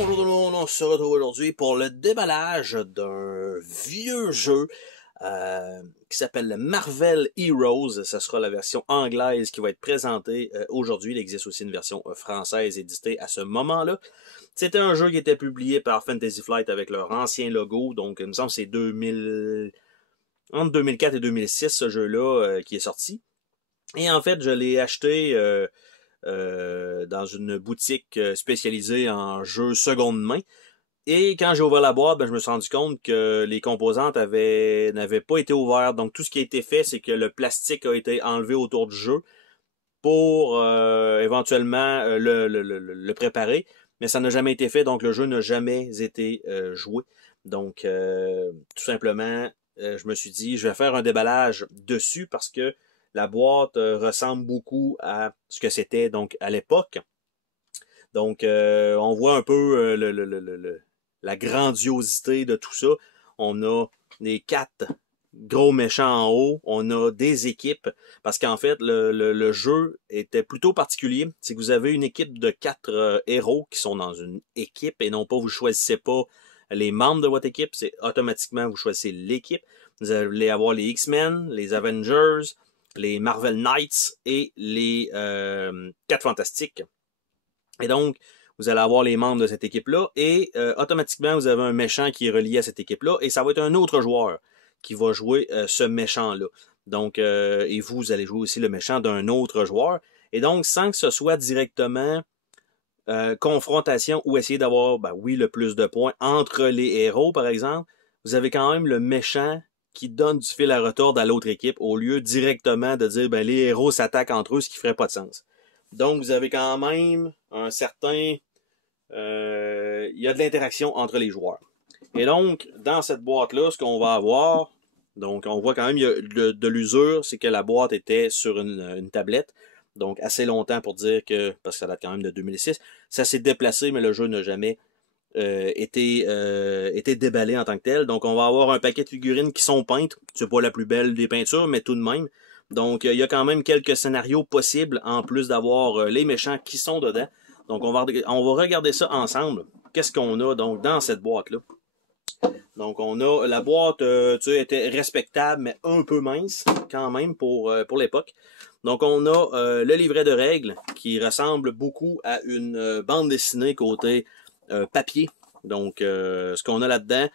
Bonjour tout le monde, on se retrouve aujourd'hui pour le déballage d'un vieux jeu qui s'appelle Marvel Heroes. Ce sera la version anglaise qui va être présentée aujourd'hui. Il existe aussi une version française éditée à ce moment-là. C'était un jeu qui était publié par Fantasy Flight avec leur ancien logo, donc il me semble que c'est entre 2004 et 2006 ce jeu-là qui est sorti. Et en fait, je l'ai acheté dans une boutique spécialisée en jeux seconde main. Et quand j'ai ouvert la boîte, je me suis rendu compte que les composantes n'avaient pas été ouvertes. Donc tout ce qui a été fait, c'est que le plastique a été enlevé autour du jeu pour éventuellement le préparer. Mais ça n'a jamais été fait, donc le jeu n'a jamais été joué. Donc tout simplement, je me suis dit, je vais faire un déballage dessus parce que la boîte ressemble beaucoup à ce que c'était donc à l'époque. Donc, on voit un peu la grandiosité de tout ça. On a les 4 gros méchants en haut. On a des équipes. Parce qu'en fait, le jeu était plutôt particulier. C'est que vous avez une équipe de 4 héros qui sont dans une équipe et non pas vous choisissez pas les membres de votre équipe. C'est automatiquement vous choisissez l'équipe. Vous allez avoir les X-Men, les Avengers, les Marvel Knights et les 4 Fantastiques. Et donc, vous allez avoir les membres de cette équipe-là et automatiquement, vous avez un méchant qui est relié à cette équipe-là et ça va être un autre joueur qui va jouer ce méchant-là. Donc, et vous allez jouer aussi le méchant d'un autre joueur. Et donc, sans que ce soit directement confrontation ou essayer d'avoir, oui, le plus de points entre les héros, par exemple, vous avez quand même le méchant qui donne du fil à retordre à l'autre équipe au lieu directement de dire les héros s'attaquent entre eux, ce qui ferait pas de sens. Donc vous avez quand même un certain il y a de l'interaction entre les joueurs. Et donc dans cette boîte là, ce qu'on va avoir, donc on voit quand même il y a de l'usure, c'est que la boîte était sur une tablette. Donc assez longtemps pour dire que, parce que ça date quand même de 2006, ça s'est déplacé mais le jeu n'a jamais été déballé en tant que tel. Donc on va avoir un paquet de figurines qui sont peintes. C'est pas la plus belle des peintures, mais tout de même. Donc il y a quand même quelques scénarios possibles en plus d'avoir les méchants qui sont dedans. Donc on va regarder ça ensemble. Qu'est-ce qu'on a donc dans cette boîte-là? Donc on a la boîte, était respectable, mais un peu mince quand même pour l'époque. Donc on a le livret de règles qui ressemble beaucoup à une bande dessinée côté papier. Donc, ce qu'on a là-dedans,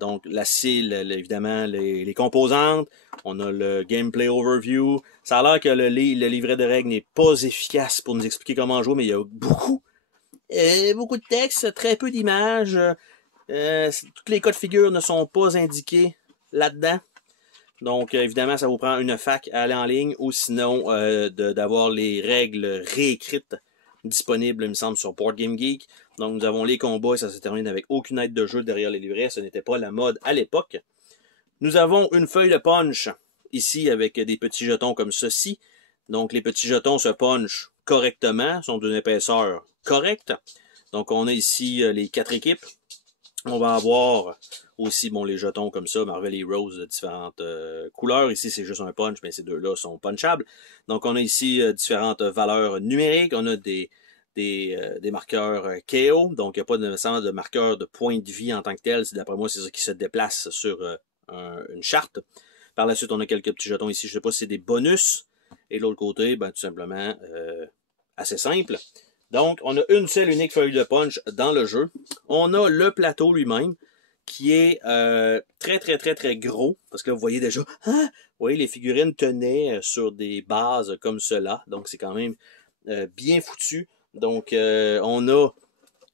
donc la cile, évidemment, les composantes. On a le gameplay overview. Ça a l'air que le livret de règles n'est pas efficace pour nous expliquer comment jouer, mais il y a beaucoup de texte, très peu d'images. Tous les cas de figure ne sont pas indiqués là-dedans. Donc, évidemment, ça vous prend une fac à aller en ligne ou sinon d'avoir les règles réécrites disponible, il me semble, sur Board Game Geek. Donc, nous avons les combats et ça se termine avec aucune aide de jeu derrière les livrets. Ce n'était pas la mode à l'époque. Nous avons une feuille de punch ici avec des petits jetons comme ceci. Donc, les petits jetons se punchent correctement, sont d'une épaisseur correcte. Donc, on a ici les 4 équipes. On va avoir aussi les jetons comme ça, Marvel Heroes de différentes couleurs. Ici, c'est juste un punch, mais ces deux-là sont punchables. Donc, on a ici différentes valeurs numériques. On a des marqueurs KO. Donc, il n'y a pas nécessairement de marqueur de point de vie en tant que tel. D'après moi, c'est ça qui se déplace sur une charte. Par la suite, on a quelques petits jetons ici. Je ne sais pas si c'est des bonus. Et de l'autre côté, tout simplement, assez simple. Donc, on a une seule unique feuille de punch dans le jeu. On a le plateau lui-même qui est très, très, très, très gros. Parce que là, vous voyez déjà, vous voyez, les figurines tenaient sur des bases comme cela. Donc, c'est quand même bien foutu. Donc, on a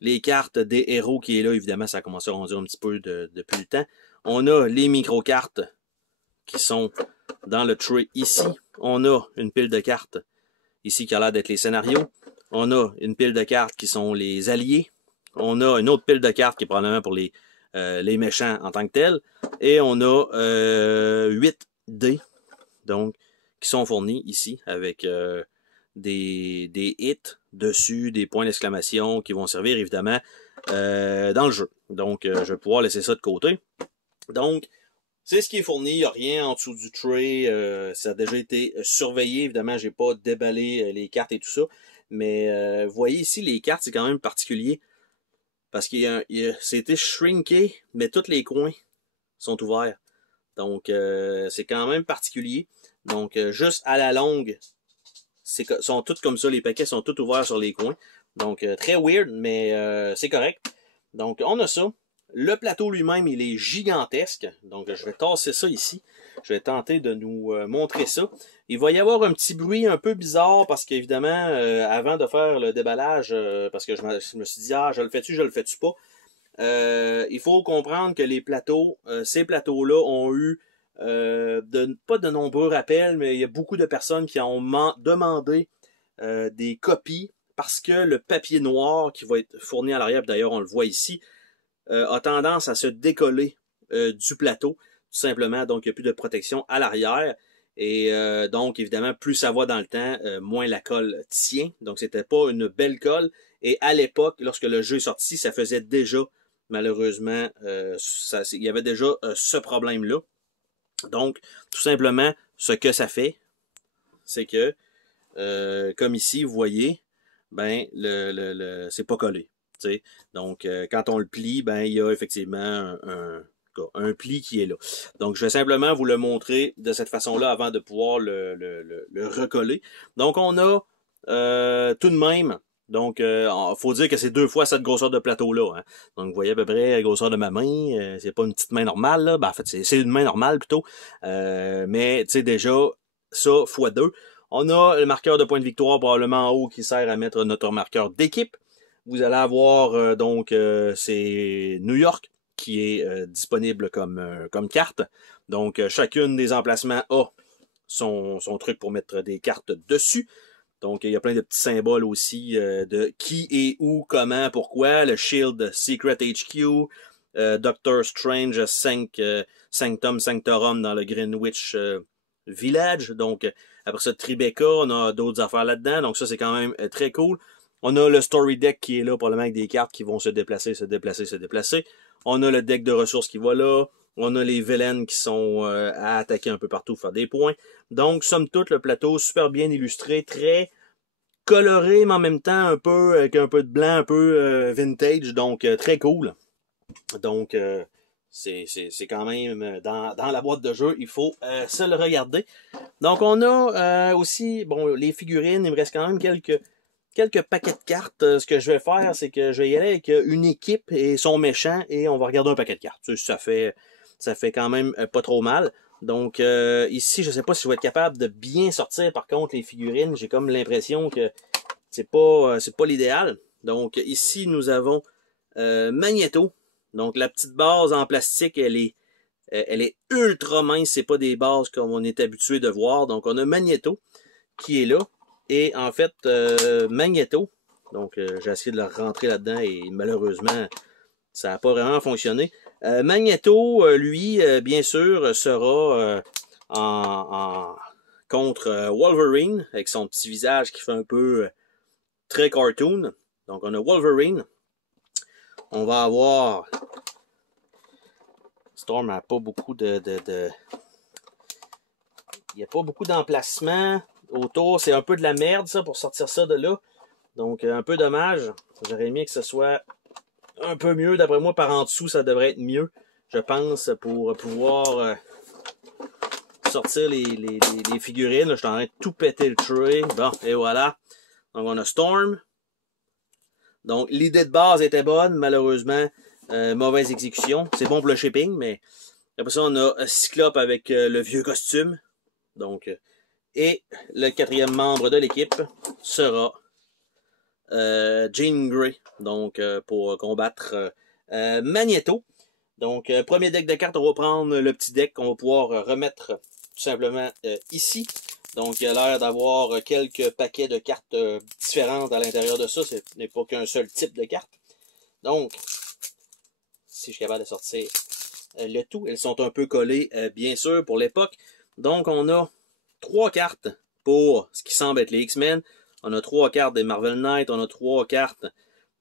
les cartes des héros qui est là. Évidemment, ça a commencé à rondir un petit peu depuis le temps. On a les micro-cartes qui sont dans le tray ici. On a une pile de cartes ici qui a l'air d'être les scénarios. On a une pile de cartes qui sont les alliés. On a une autre pile de cartes qui est probablement pour les méchants en tant que tels. Et on a 8 dés donc, qui sont fournis ici avec des hits dessus, des points d'exclamation qui vont servir évidemment dans le jeu. Donc, je vais pouvoir laisser ça de côté. Donc, c'est ce qui est fourni, il n'y a rien en dessous du tray, ça a déjà été surveillé, évidemment, j'ai pas déballé les cartes et tout ça, mais vous voyez ici, les cartes, c'est quand même particulier. parce c'était shrinké, mais tous les coins sont ouverts. Donc, c'est quand même particulier. Donc, juste à la longue, sont tous comme ça, les paquets sont tous ouverts sur les coins. Donc, très weird, mais c'est correct. Donc, on a ça. Le plateau lui-même, il est gigantesque. Donc, je vais tasser ça ici. Je vais tenter de nous montrer ça. Il va y avoir un petit bruit un peu bizarre parce qu'évidemment, avant de faire le déballage, parce que je me suis dit, ah, je le fais-tu pas? Il faut comprendre que les plateaux, ces plateaux-là ont eu pas de nombreux rappels, mais il y a beaucoup de personnes qui ont demandé des copies parce que le papier noir qui va être fourni à l'arrière, d'ailleurs on le voit ici, a tendance à se décoller du plateau, tout simplement. Donc, il n'y a plus de protection à l'arrière. Et donc, évidemment, plus ça va dans le temps, moins la colle tient. Donc, c'était pas une belle colle. Et à l'époque, lorsque le jeu est sorti, ça faisait déjà, malheureusement, il y avait déjà ce problème-là. Donc, tout simplement, ce que ça fait, c'est que, comme ici, vous voyez, ben, c'est pas collé. T'sais. Donc, quand on le plie, ben, il y a effectivement un pli qui est là. Donc, je vais simplement vous le montrer de cette façon-là avant de pouvoir le recoller. Donc, on a tout de même, donc, faut dire que c'est 2 fois cette grosseur de plateau-là. Hein. Donc, vous voyez à peu près la grosseur de ma main. C'est pas une petite main normale, là. Ben, en fait, c'est une main normale plutôt. Mais, tu sais, déjà, ça, x2. On a le marqueur de point de victoire probablement en haut qui sert à mettre notre marqueur d'équipe. Vous allez avoir donc c'est New York qui est disponible comme carte. Donc chacune des emplacements a son truc pour mettre des cartes dessus. Donc il y a plein de petits symboles aussi de qui est où, comment, pourquoi. Le Shield Secret HQ, Doctor Strange Sanctum Sanctorum dans le Greenwich Village. Donc après ça, Tribeca, on a d'autres affaires là-dedans. Donc ça, c'est quand même très cool. On a le story deck qui est là, probablement avec des cartes qui vont se déplacer. On a le deck de ressources qui va là. On a les vilaines qui sont à attaquer un peu partout, faire des points. Donc, somme toute, le plateau super bien illustré, très coloré, mais en même temps un peu avec un peu de blanc, un peu vintage. Donc, très cool. Donc, c'est quand même dans la boîte de jeu, il faut se le regarder. Donc, on a aussi, bon, les figurines, il me reste quand même quelques paquets de cartes. Ce que je vais faire, c'est que je vais y aller avec une équipe et son méchant et on va regarder un paquet de cartes. Ça fait quand même pas trop mal. Donc ici, je sais pas si je vais être capable de bien sortir par contre les figurines. J'ai comme l'impression que c'est pas l'idéal. Donc ici, nous avons Magneto. Donc la petite base en plastique, elle est ultra mince. C'est pas des bases comme on est habitué de voir. Donc on a Magneto qui est là. Et en fait, Magneto, donc j'ai essayé de le rentrer là-dedans et malheureusement, ça n'a pas vraiment fonctionné. Magneto, lui, bien sûr, sera contre Wolverine, avec son petit visage qui fait un peu très cartoon. Donc on a Wolverine. On va avoir... Storm n'a pas beaucoup Il n'y a pas beaucoup d'emplacements autour. C'est un peu de la merde, ça, pour sortir ça de là. Donc, un peu dommage. J'aurais aimé que ce soit un peu mieux. D'après moi, par en dessous, ça devrait être mieux, je pense, pour pouvoir sortir les figurines. Là, je suis en train de tout péter le tray. Bon, et voilà. Donc, on a Storm. Donc, l'idée de base était bonne. Malheureusement, mauvaise exécution. C'est bon pour le shipping, mais après ça, on a Cyclope avec le vieux costume. Donc, et le 4e membre de l'équipe sera Jean Grey, donc pour combattre Magneto. Donc, premier deck de cartes, on va prendre le petit deck qu'on va pouvoir remettre tout simplement ici. Donc, il a l'air d'avoir quelques paquets de cartes différentes à l'intérieur de ça. Ce n'est pas qu'un seul type de carte. Donc, si je suis capable de sortir le tout, elles sont un peu collées, bien sûr, pour l'époque. Donc, on a 3 cartes pour ce qui semble être les X-Men. On a 3 cartes des Marvel Knights. On a 3 cartes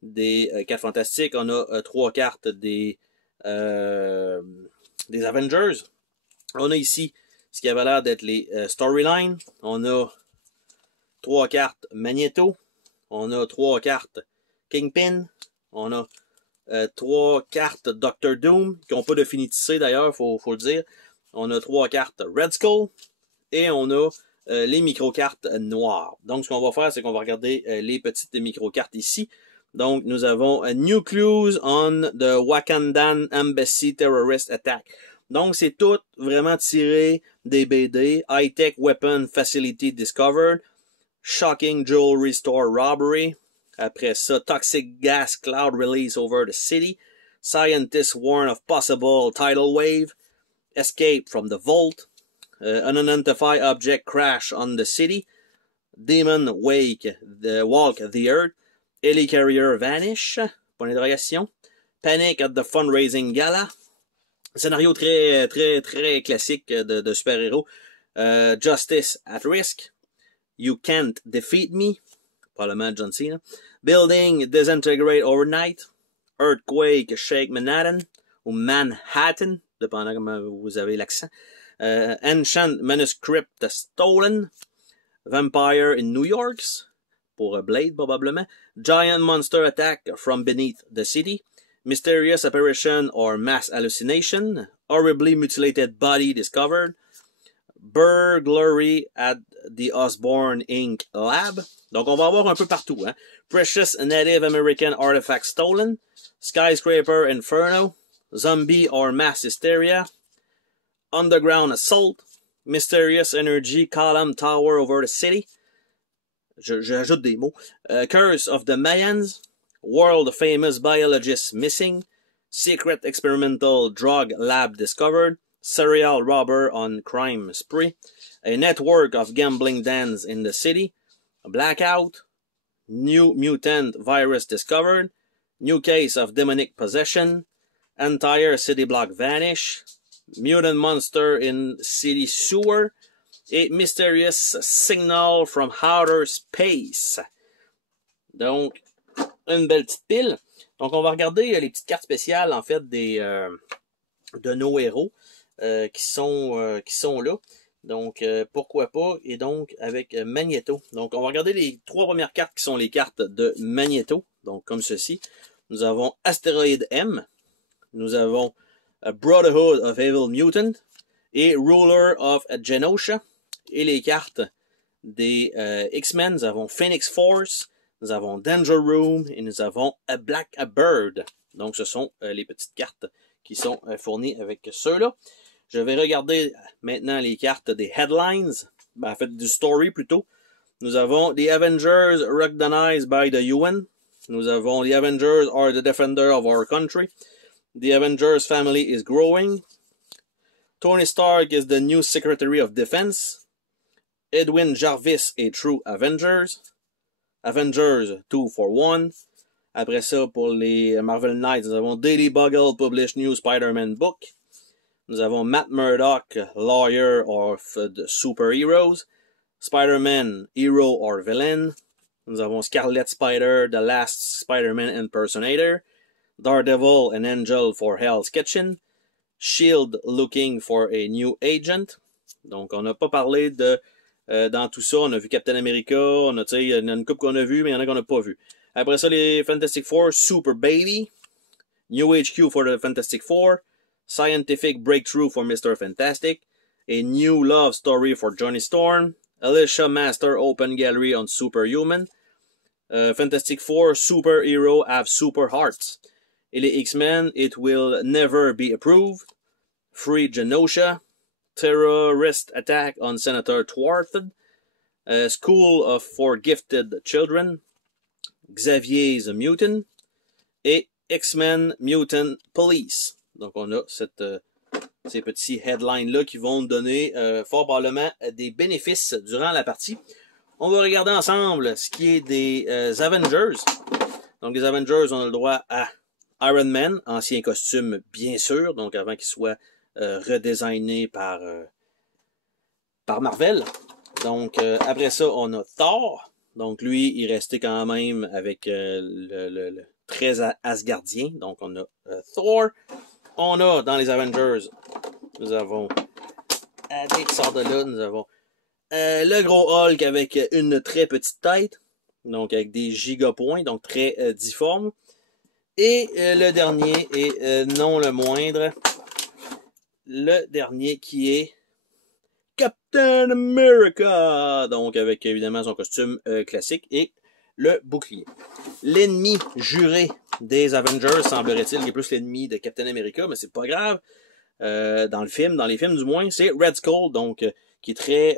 des 4 Fantastiques. On a 3 cartes des Avengers. On a ici ce qui avait l'air d'être les storylines. On a 3 cartes Magneto. On a 3 cartes Kingpin. On a 3 cartes Doctor Doom, qui n'ont pas de finité d'ailleurs, faut le dire. On a 3 cartes Red Skull, et on a les micro-cartes noires. Donc, ce qu'on va faire, c'est qu'on va regarder les petites micro-cartes ici. Donc, nous avons New Clues on the Wakandan Embassy Terrorist Attack. Donc, c'est tout vraiment tiré des BD. High-Tech Weapon Facility Discovered. Shocking Jewelry Store Robbery. Après ça, Toxic Gas Cloud Release Over the City. Scientists Warn of Possible Tidal Wave. Escape from the Vault. Unidentified Object Crash on the City. Demon Walk the Earth. Helicarrier Vanish. Point d'interrogation. Panic at the Fundraising Gala. Scénario très classique de super-héros. Justice at Risk. You Can't Defeat Me. Probablement John Cena. Building Disintegrate Overnight. Earthquake Shake Manhattan. Ou Manhattan, dépendant comment vous avez l'accent. Ancient Manuscript Stolen. Vampire in New York. Pour Blade, probablement. Giant Monster Attack from Beneath the City. Mysterious Apparition or Mass Hallucination. Horribly Mutilated Body Discovered. Burglary at the Osborne Inc. Lab. Donc, on va avoir un peu partout. Hein? Precious Native American Artifact Stolen. Skyscraper Inferno. Zombie or Mass Hysteria. Underground Assault. Mysterious Energy Column Tower over the City. J'ajoute des mots. Curse of the Mayans. World Famous Biologist Missing. Secret Experimental Drug Lab Discovered. Serial Robber on Crime Spree. A Network of Gambling Dens in the City. A Blackout. New Mutant Virus Discovered. New Case of Demonic Possession. Entire City Block Vanish. Mutant Monster in City Sewer. Et Mysterious Signal from Outer Space. Donc, une belle petite pile. Donc, on va regarder les petites cartes spéciales, en fait, de nos héros qui sont là. Donc, pourquoi pas. Et donc, avec Magneto. Donc, on va regarder les 3 premières cartes qui sont les cartes de Magneto. Donc, comme ceci. Nous avons Astéroïde M. Nous avons Brotherhood of Evil Mutant. Et Ruler of Genosha. Et les cartes des X-Men, nous avons Phoenix Force, nous avons Danger Room et nous avons Black Bird. Donc, ce sont les petites cartes qui sont fournies avec ceux-là. Je vais regarder maintenant les cartes des Headlines, en fait du Story plutôt. Nous avons The Avengers Recognized by the UN. Nous avons The Avengers are the Defender of our country. The Avengers family is growing. Tony Stark is the new Secretary of Defense. Edwin Jarvis est True Avengers. Avengers 2 for 1. Après ça, pour les Marvel Knights, nous avons Daily Bugle Published New Spider-Man Book. Nous avons Matt Murdock, Lawyer of the Superheroes. Spider-Man, Hero or Villain. Nous avons Scarlet Spider, The Last Spider-Man Impersonator. Daredevil, An Angel for Hell's Kitchen. Shield looking for a new agent. Donc, on n'a pas parlé de... dans tout ça, on a vu Captain America, il y en a une couple qu'on a vu, mais il y en a qu'on n'a pas vu. Après ça, les Fantastic Four, Super Baby, New HQ for the Fantastic Four, Scientific Breakthrough for Mr. Fantastic, a New Love Story for Johnny Storm, Alicia Master Open Gallery on Superhuman, Fantastic Four, Superhero have Super Hearts, et les X-Men, It Will Never Be Approved, Free Genosha, Terrorist Attack on Senator Thwarted, School for Gifted Children, Xavier's Mutant, et X-Men Mutant Police. Donc on a ces petits headlines-là qui vont donner fort probablement des bénéfices durant la partie. On va regarder ensemble ce qui est des Avengers. Donc les Avengers, on a le droit à Iron Man, ancien costume bien sûr, donc avant qu'il soit redesigné par Marvel. Donc, après ça, on a Thor. Donc, lui, il restait quand même avec le très asgardien. Donc, on a Thor. On a, dans les Avengers, nous avons, dès qu'il sort de là, nous avons le gros Hulk avec une très petite tête. Donc, avec des gigapoints, donc très difforme. Et le dernier, et non le moindre, le dernier qui est Captain America, donc avec évidemment son costume classique et le bouclier. L'ennemi juré des Avengers, semblerait-il, qui est plus l'ennemi de Captain America, mais c'est pas grave. Dans les films du moins, c'est Red Skull, donc qui est très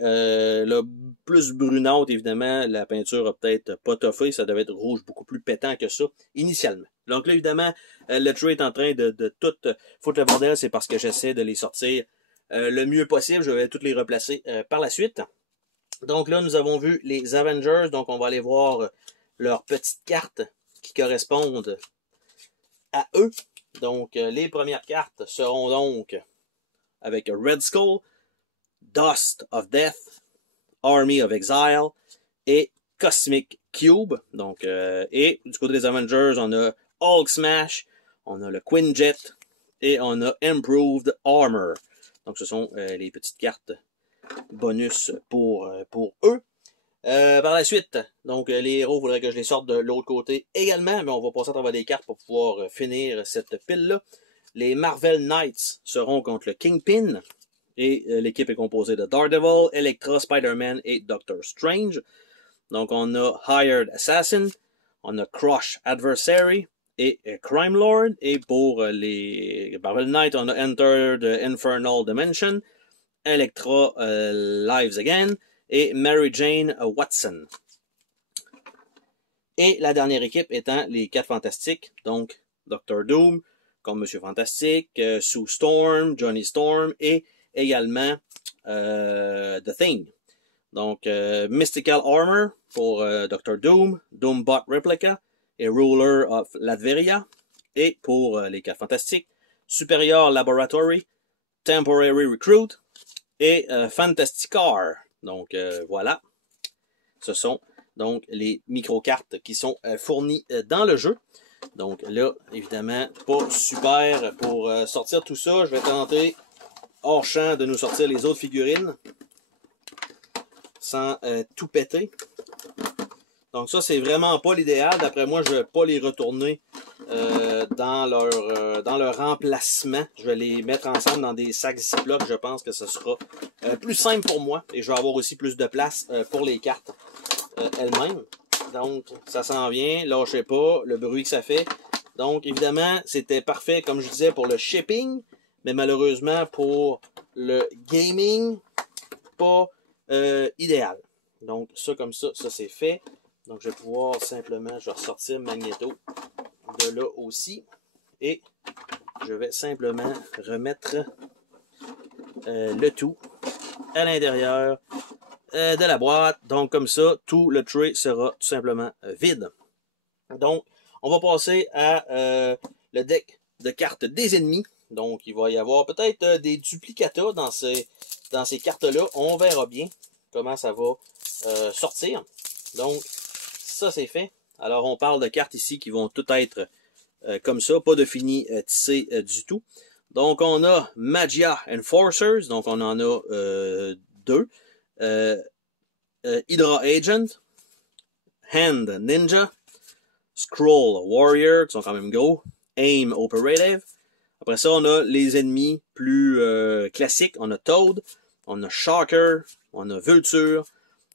plus brunâtre, évidemment. La peinture a peut-être pas toffé, ça devait être rouge beaucoup plus pétant que ça, initialement. Donc là, évidemment, le Trey est en train de tout foutre le bordel, c'est parce que j'essaie de les sortir le mieux possible. Je vais toutes les replacer par la suite. Donc là, nous avons vu les Avengers, donc on va aller voir leurs petites cartes qui correspondent à eux. Donc, les premières cartes seront donc avec Red Skull, Dust of Death, Army of Exile et Cosmic Cube. Donc, et du côté des Avengers, on a Hulk Smash, on a le Quinjet et on a Improved Armor. Donc, ce sont les petites cartes bonus pour eux. Par la suite, donc les héros, il faudrait que je les sorte de l'autre côté également, mais on va passer à travers des cartes pour pouvoir finir cette pile-là. Les Marvel Knights seront contre le Kingpin, et l'équipe est composée de Daredevil, Elektra, Spider-Man et Doctor Strange. Donc on a Hired Assassin, on a Crush Adversary et Crime Lord, et pour les Marvel Knights, on a Enter the Infernal Dimension, Elektra Lives Again, et Mary Jane Watson. Et la dernière équipe étant les 4 Fantastiques, donc Doctor Doom, comme Monsieur Fantastique, Sue Storm, Johnny Storm, et également The Thing. Donc, Mystical Armor pour Doctor Doom, Doombot Replica, et Ruler of Latveria. Et pour les 4 Fantastiques, Superior Laboratory, Temporary Recruit, et Fantasticar. Donc voilà, ce sont donc les micro-cartes qui sont fournies dans le jeu. Donc là, évidemment, pas super pour sortir tout ça. Je vais tenter, hors champ, de nous sortir les autres figurines sans tout péter. Donc ça, c'est vraiment pas l'idéal. D'après moi, je vais pas les retourner dans leur emplacement. Je vais les mettre ensemble dans des sacs Ziploc. Je pense que ce sera plus simple pour moi. Et je vais avoir aussi plus de place pour les cartes elles-mêmes. Donc, ça s'en vient. Lâchez pas le bruit que ça fait. Donc, évidemment, c'était parfait, comme je disais, pour le shipping. Mais malheureusement, pour le gaming, pas idéal. Donc, ça comme ça c'est fait. Donc, je vais pouvoir simplement, je vais ressortir Magneto de là aussi. Et je vais simplement remettre le tout à l'intérieur de la boîte. Donc, comme ça, tout le tray sera tout simplement vide. Donc, on va passer à le deck de cartes des ennemis. Donc, il va y avoir peut-être des duplicata dans ces cartes-là. On verra bien comment ça va sortir. Donc, ça, c'est fait. Alors, on parle de cartes ici qui vont toutes être comme ça, pas de fini tissé du tout. Donc, on a Magia Enforcers, donc on en a 2. Hydra Agent, Hand Ninja, Scroll Warrior, qui sont quand même gros, Aim Operative. Après ça, on a les ennemis plus classiques. On a Toad, on a Shocker, on a Vulture,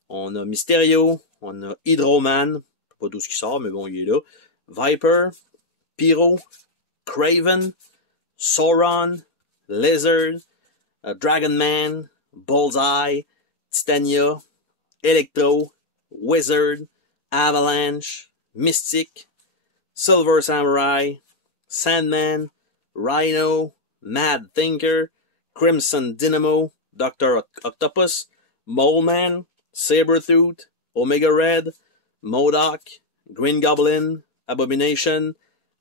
on a Mysterio, on a Hydro-Man, pas d'où ce qui sort, mais bon, il est là. Viper, Pyro, Kraven, Sauron, Lizard, Dragon Man, Bullseye, Titania, Electro, Wizard, Avalanche, Mystic, Silver Samurai, Sandman, Rhino, Mad Thinker, Crimson Dynamo, Dr. Octopus, Mole Man, Sabretooth, Omega Red, MODOK, Green Goblin, Abomination,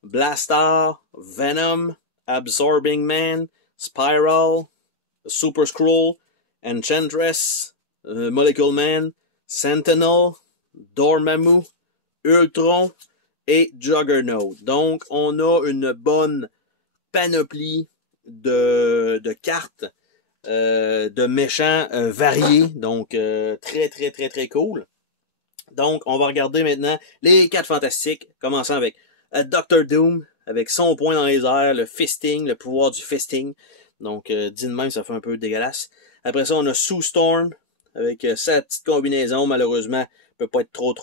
Blastar, Venom, Absorbing Man, Spiral, Super Skrull, Enchantress, Molecule Man, Sentinel, Dormammu, Ultron et Juggernaut. Donc, on a une bonne panoplie de cartes de méchants variés. Donc, très, très, très, très cool. Donc, on va regarder maintenant les 4 fantastiques, commençant avec Doctor Doom, avec son poing dans les airs, le fisting, le pouvoir du fisting. Donc, dit de même, ça fait un peu dégueulasse. Après ça, on a Sue Storm, avec sa petite combinaison, malheureusement, peut pas être trop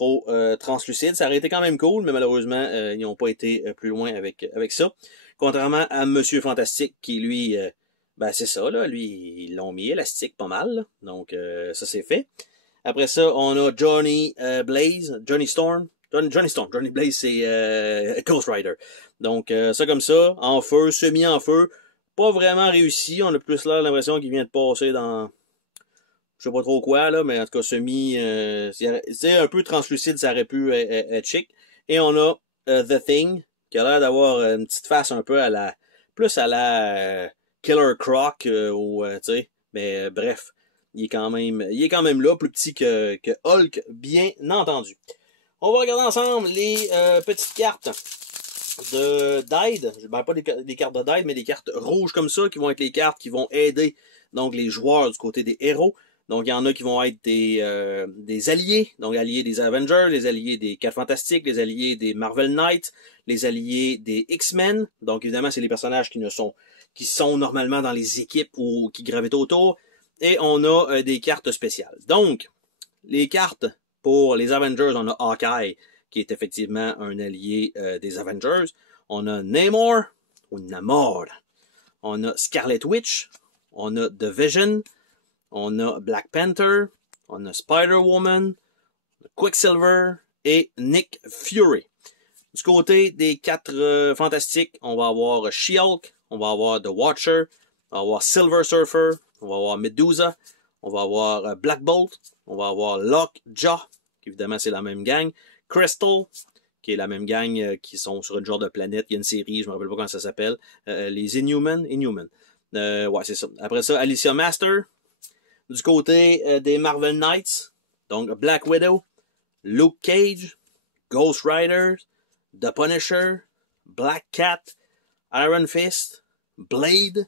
translucide. Ça aurait été quand même cool, mais malheureusement, ils n'ont pas été plus loin avec ça. Contrairement à Monsieur Fantastique, qui lui, ben c'est ça, là, lui, ils l'ont mis élastique pas mal, là. Donc ça c'est fait. Après ça, on a Johnny Blaze, Johnny Storm. Johnny Blaze, c'est Ghost Rider. Donc ça comme ça, en feu, semi en feu. Pas vraiment réussi, on a plus là l'impression qu'il vient de passer dans... Je sais pas trop quoi, là, mais en tout cas, semi... c'est un peu translucide, ça aurait pu être chic. Et on a The Thing, qui a l'air d'avoir une petite face un peu à la... Plus à la Killer Croc, ou, tu sais. Mais bref, il est quand même là, plus petit que Hulk, bien entendu. On va regarder ensemble les petites cartes de Dide. Ben, pas des cartes de Dide, mais des cartes rouges comme ça, qui vont être les cartes qui vont aider donc les joueurs du côté des héros. Donc, il y en a qui vont être des alliés, donc alliés des Avengers, les alliés des 4 Fantastiques, les alliés des Marvel Knights, les alliés des X-Men. Donc, évidemment, c'est les personnages qui sont normalement dans les équipes ou qui gravitent autour. Et on a des cartes spéciales. Donc, les cartes pour les Avengers, on a Hawkeye, qui est effectivement un allié des Avengers. On a Namor, ou Namor. On a Scarlet Witch. On a The Vision. On a Black Panther. On a Spider-Woman. Quicksilver et Nick Fury. Du côté des 4 fantastiques, on va avoir She-Hulk. On va avoir The Watcher. On va avoir Silver Surfer. On va avoir Medusa. On va avoir Black Bolt. On va avoir Lockjaw, qui évidemment c'est la même gang. Crystal, qui est la même gang qui sont sur une genre de planète. Il y a une série, je me rappelle pas comment ça s'appelle. Les Inhuman. Ouais, c'est ça. Après ça, Alicia Master. Du côté des Marvel Knights, donc Black Widow, Luke Cage, Ghost Rider, The Punisher, Black Cat, Iron Fist, Blade,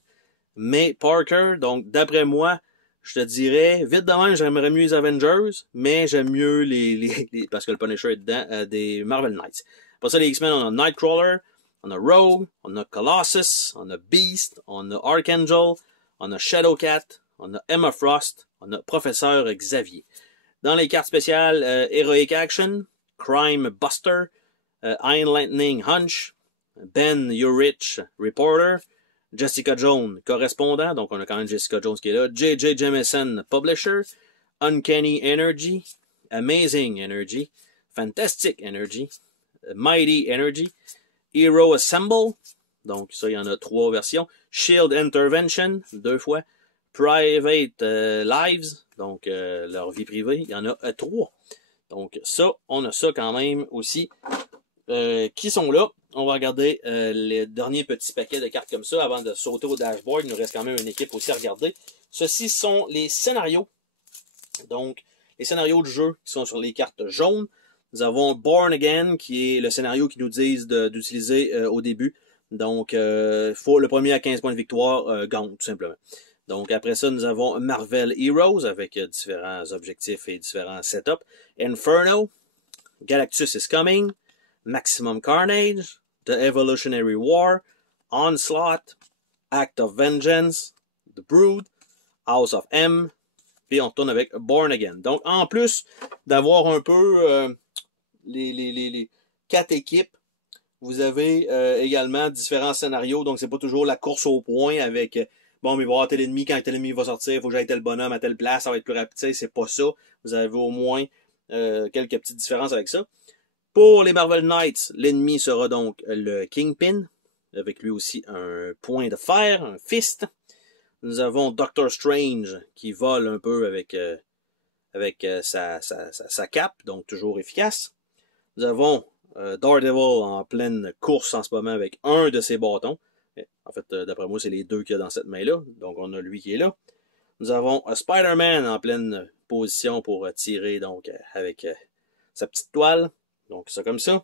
May Parker. Donc, d'après moi, je te dirais, vite de même, j'aimerais mieux les Avengers, mais j'aime mieux les parce que le Punisher est dedans, des Marvel Knights. Pour ça, les X-Men, on a Nightcrawler, on a Rogue, on a Colossus, on a Beast, on a Archangel, on a Shadowcat, on a Emma Frost, on a Professeur Xavier. Dans les cartes spéciales, Heroic Action, Crime Buster, Iron Lightning Hunch, Ben Urich Reporter, Jessica Jones correspondant, donc on a quand même Jessica Jones qui est là, J.J. Jameson Publisher, Uncanny Energy, Amazing Energy, Fantastic Energy, Mighty Energy, Hero Assemble, donc ça il y en a 3 versions, Shield Intervention, 2 fois, Private Lives, donc leur vie privée, il y en a 3. Donc ça, on a ça quand même aussi qui sont là. On va regarder les derniers petits paquets de cartes comme ça avant de sauter au dashboard. Il nous reste quand même une équipe aussi à regarder. Ceux-ci sont les scénarios. Donc, les scénarios de jeu qui sont sur les cartes jaunes. Nous avons Born Again, qui est le scénario qu'ils nous disent d'utiliser au début. Donc, le premier à 15 points de victoire gagne, tout simplement. Donc, après ça, nous avons Marvel Heroes avec différents objectifs et différents setups. Inferno, Galactus is Coming, Maximum Carnage, The Evolutionary War, Onslaught, Act of Vengeance, The Brood, House of M, puis on retourne avec Born Again. Donc, en plus d'avoir un peu les 4 équipes, vous avez également différents scénarios. Donc, c'est pas toujours la course au point avec bon, mais il va y avoir tel ennemi, quand tel ennemi va sortir, il faut que j'aille tel bonhomme à telle place, ça va être plus rapide. C'est pas ça. Vous avez au moins quelques petites différences avec ça. Pour les Marvel Knights, l'ennemi sera donc le Kingpin, avec lui aussi un point de fer, un fist. Nous avons Doctor Strange qui vole un peu avec sa cape, donc toujours efficace. Nous avons Daredevil en pleine course en ce moment avec un de ses bâtons. En fait, d'après moi, c'est les 2 qu'il y a dans cette main-là. Donc, on a lui qui est là. Nous avons Spider-Man en pleine position pour tirer donc avec sa petite toile. Donc, ça comme ça.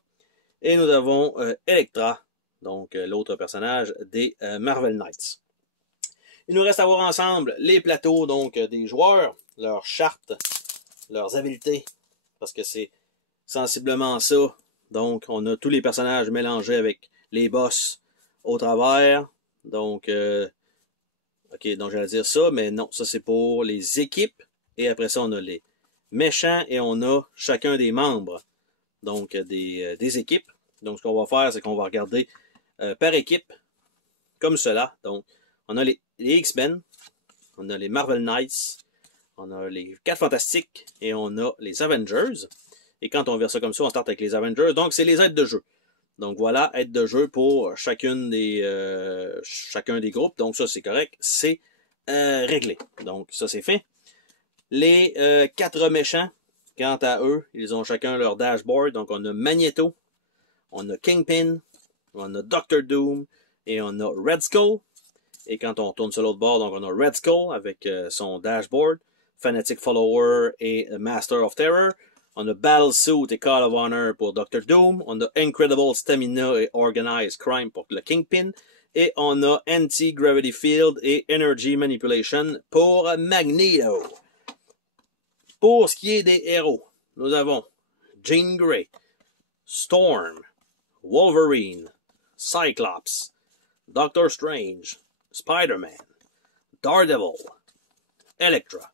Et nous avons Elektra, donc l'autre personnage des Marvel Knights. Il nous reste à voir ensemble les plateaux donc des joueurs, leurs chartes, leurs habiletés, parce que c'est sensiblement ça. Donc, on a tous les personnages mélangés avec les boss au travers. Donc, ok, donc j'allais dire ça, mais non, ça c'est pour les équipes. Et après ça, on a les méchants et on a chacun des membres, donc des équipes. Donc, ce qu'on va faire, c'est qu'on va regarder par équipe, comme cela. Donc, on a les X-Men, on a les Marvel Knights, on a les 4 Fantastiques et on a les Avengers. Et quand on verra ça comme ça, on start avec les Avengers. Donc, c'est les aides de jeu. Donc, voilà, aides de jeu pour chacun des groupes. Donc, ça, c'est correct. C'est réglé. Donc, ça, c'est fait. Les 4 méchants, quant à eux, ils ont chacun leur dashboard. Donc, on a Magneto, on a Kingpin, on a Doctor Doom et on a Red Skull. Et quand on tourne sur l'autre bord, donc on a Red Skull avec son dashboard, Fanatic Follower et Master of Terror. On a Battle Suit et Call of Honor pour Doctor Doom. On a Incredible Stamina et Organized Crime pour le Kingpin. Et on a Anti-Gravity Field et Energy Manipulation pour Magneto. Pour ce qui est des héros, nous avons Jean Grey, Storm, Wolverine, Cyclops, Doctor Strange, Spider-Man, Daredevil, Elektra,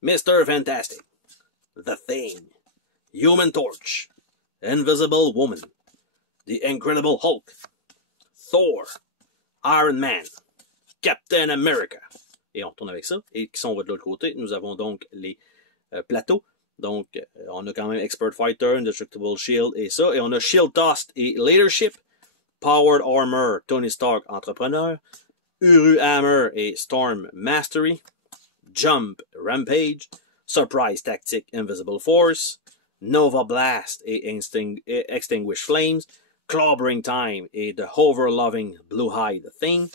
Mr. Fantastic, The Thing, Human Torch, Invisible Woman, The Incredible Hulk, Thor, Iron Man, Captain America. Et on retourne avec ça. Et qui sont de l'autre côté, nous avons donc les plateaux. Donc, on a quand même Expert Fighter, Indestructible Shield et ça. Et on a Shield Tossed et Leadership, Powered Armor, Tony Stark, Entrepreneur, Uru Hammer et Storm Mastery, Jump, Rampage, Surprise Tactic, Invisible Force, Nova Blast et Extinguish Flames, Clobbering Time et The Hover-Loving Blue-Hide Thing,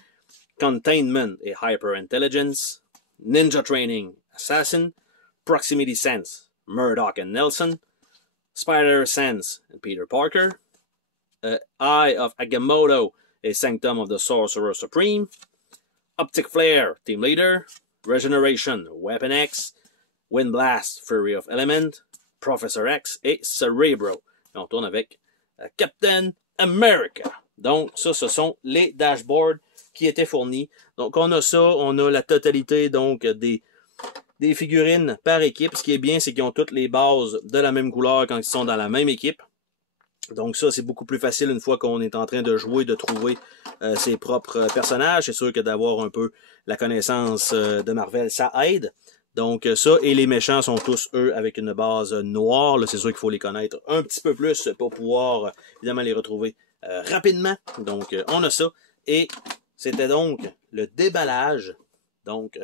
Containment et Hyper Intelligence, Ninja Training, Assassin, Proximity Sense, Murdoch and Nelson, Spider Sense and Peter Parker, Eye of Agamotto et Sanctum of the Sorcerer Supreme, Optic Flare, Team Leader, Regeneration, Weapon X, Wind Blast, Fury of Element, Professor X et Cerebro. Et on tourne avec Captain America. Donc, ça, ce sont les dashboards qui étaient fournis. Donc, on a ça, on a la totalité donc des figurines par équipe. Ce qui est bien, c'est qu'ils ont toutes les bases de la même couleur quand ils sont dans la même équipe. Donc ça, c'est beaucoup plus facile une fois qu'on est en train de jouer, de trouver ses propres personnages. C'est sûr que d'avoir un peu la connaissance de Marvel, ça aide. Donc ça, et les méchants sont tous, eux, avec une base noire. C'est sûr qu'il faut les connaître un petit peu plus pour pouvoir, évidemment, les retrouver rapidement. Donc, on a ça. Et c'était donc le déballage, donc,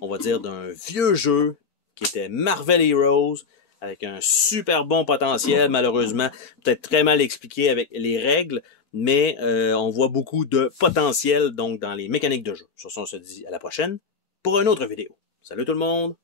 on va dire, d'un vieux jeu qui était Marvel Heroes, avec un super bon potentiel, malheureusement, peut-être très mal expliqué avec les règles, mais on voit beaucoup de potentiel donc dans les mécaniques de jeu. Sur ce, on se dit à la prochaine pour une autre vidéo. Salut tout le monde!